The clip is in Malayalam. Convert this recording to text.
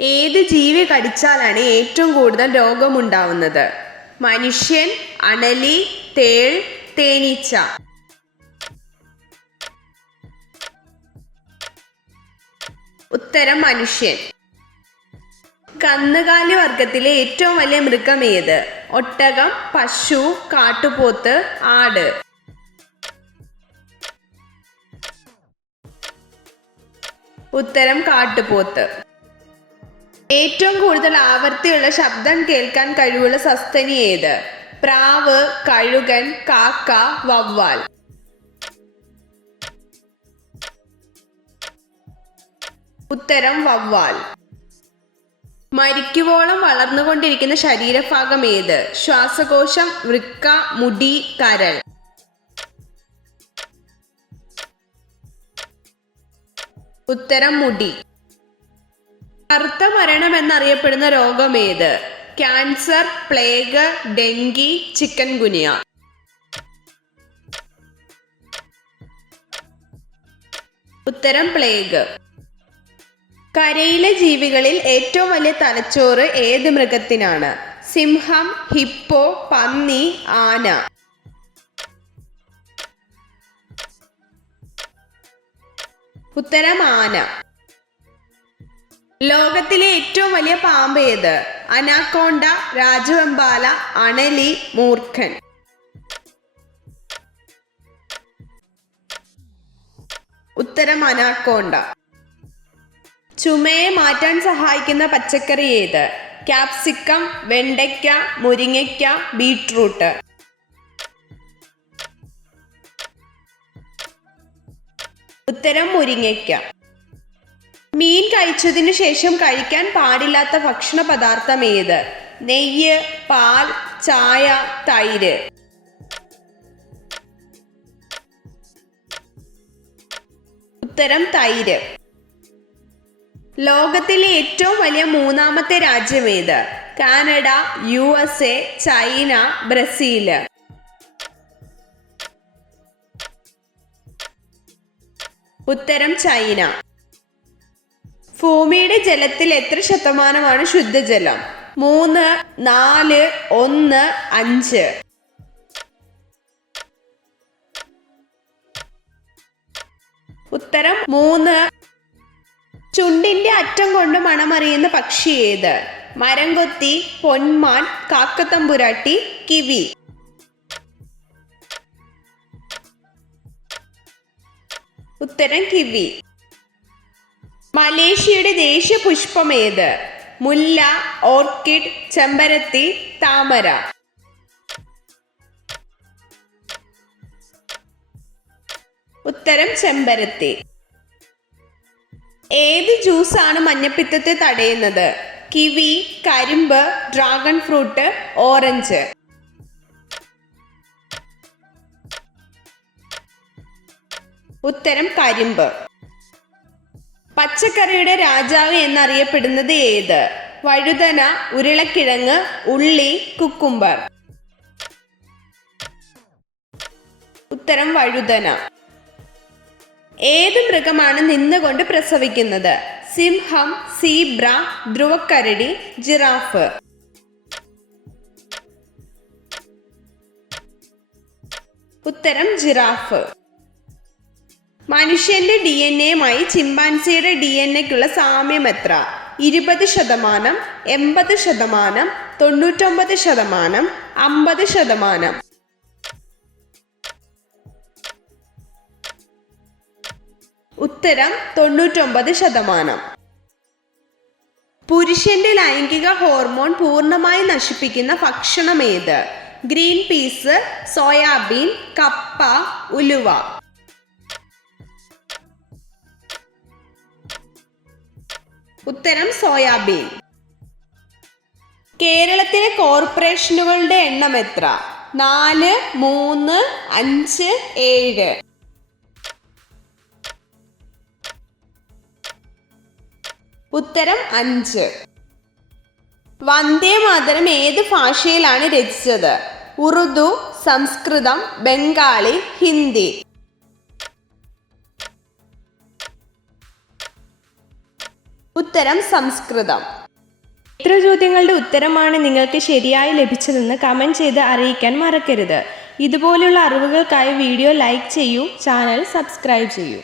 ഏത് ജീവി കടിച്ചാലാണ് ഏറ്റവും കൂടുതൽ രോഗമുണ്ടാവുന്നത്? മനുഷ്യൻ, അണലി, തേൾ, തേനീച്ച. ഉത്തരം മനുഷ്യൻ. കന്നുകാലി വർഗത്തിലെ ഏറ്റവും വലിയ മൃഗം ഏത്? ഒട്ടകം, പശു, കാട്ടുപോത്ത്, ആട്. ഉത്തരം കാട്ടുപോത്ത്. ഏറ്റവും കൂടുതൽ ആവർത്തിയുള്ള ശബ്ദം കേൾക്കാൻ കഴിവുള്ള സസ്തനി ഏത്? പ്രാവ്, കഴുകൻ, കാക്ക, വവ്വാൽ. ഉത്തരം വവ്വാൽ. മരിക്കുവോളം വളർന്നുകൊണ്ടിരിക്കുന്ന ശരീരഭാഗം ഏത്? ശ്വാസകോശം, വൃക്ക, മുടി, കരൾ. ഉത്തരം മുടി. കറുത്ത മരണം എന്നറിയപ്പെടുന്ന രോഗം ഏത്? Cancer, plague, dengue, chikungunya. ഉത്തരം പ്ലേഗ്. കരയിലെ ജീവികളിൽ ഏറ്റവും വലിയ തലച്ചോറ് ഏത് മൃഗത്തിനാണ്? സിംഹം, ഹിപ്പോ, പന്നി, ആന. ഉത്തരം ആന. ലോകത്തിലെ ഏറ്റവും വലിയ പാമ്പ് ഏത്? അനാക്കോണ്ട, രാജവെമ്പാല, അണലി, മൂർഖൻ. ഉത്തരം അനാക്കോണ്ട. ചുമയെ മാറ്റാൻ സഹായിക്കുന്ന പച്ചക്കറി ഏത്? ക്യാപ്സിക്കം, വെണ്ടയ്ക്ക, മുരിങ്ങയ്ക്ക, ബീട്രൂട്ട്. ഉത്തരം മുരിങ്ങയ്ക്ക. മീൻ കഴിച്ചതിനു ശേഷം കഴിക്കാൻ പാടില്ലാത്ത ഭക്ഷണ പദാർത്ഥം ഏത്? നെയ്യ്, പാൽ, ചായ, തൈര്. ഉത്തരം തൈര്. ലോകത്തിലെ ഏറ്റവും വലിയ മൂന്നാമത്തെ രാജ്യം ഏത്? Canada, USA, China, Brazil. ഉത്തരം ചൈന. ഭൂമിയുടെ ജലത്തിൽ എത്ര ശതമാനമാണ് ശുദ്ധജലം? 3, 4, 1, 5. ഉത്തരം 3. ചുണ്ടിന്റെ അറ്റം കൊണ്ട് മണമറിയുന്ന പക്ഷി ഏത്? മരംകൊത്തി, പൊന്മാൻ, കാക്കത്തമ്പുരാട്ടി, കിവി. ഉത്തരം കിവി. മലേഷ്യയുടെ ദേശീയ പുഷ്പം ഏത്? മുല്ല, ഓർക്കിഡ്, ചെമ്പരത്തി, താമര. ഉത്തരം ചെമ്പരത്തി. ഏത് ജ്യൂസാണ് മഞ്ഞപ്പിത്തത്തെ തടയുന്നത്? കിവി, കരിമ്പ്, ഡ്രാഗൺ ഫ്രൂട്ട്, ഓറഞ്ച്. ഉത്തരം കരിമ്പ്. പച്ചക്കറിയുടെ രാജാവ് എന്നറിയപ്പെടുന്നത് ഏത്? വഴുതന, ഉരുളക്കിഴങ്ങ്, ഉള്ളി, കുക്കുംബർ. ഉത്തരം വഴുതന. ഏത് മൃഗമാണ് നിന്നുകൊണ്ട് പ്രസവിക്കുന്നത്? സിംഹം, സീബ്ര, ധ്രുവക്കരടി, ജിറാഫ്. ഉത്തരം ജിറാഫ്. മനുഷ്യന്റെ DNA-യുമായി ചിമ്പാൻസിയുടെ DNA-ക്കുള്ള സാമ്യം എത്ര? 20%, 80%, 99%, 50%. ഉത്തരം 99%. പുരുഷന്റെ ലൈംഗിക ഹോർമോൺ പൂർണ്ണമായി നശിപ്പിക്കുന്ന ഭക്ഷണം ഏത്? ഗ്രീൻ പീസ്, സോയാബീൻ, കപ്പ, ഉലുവ. ഉത്തരം സോയാബീൻ. കേരളത്തിലെ കോർപ്പറേഷനുകളുടെ എണ്ണം എത്ര? 4, 3, 5, 7. ഉത്തരം 5. വന്ദേമാതരം ഏത് ഭാഷയിലാണ് രചിച്ചത്? ഉറുദു, സംസ്കൃതം, ബംഗാളി, ഹിന്ദി. ഉത്തരം ഉത്തരം സംസ്കൃതം. എത്ര ചോദ്യങ്ങളുടെ ഉത്തരമാണ് നിങ്ങൾക്ക് ശരിയായി ലഭിച്ചതെന്ന് കമൻറ്റ് ചെയ്ത് അറിയിക്കാൻ മറക്കരുത്. ഇതുപോലുള്ള അറിവുകൾക്കായി വീഡിയോ ലൈക്ക് ചെയ്യൂ, ചാനൽ സബ്സ്ക്രൈബ് ചെയ്യൂ.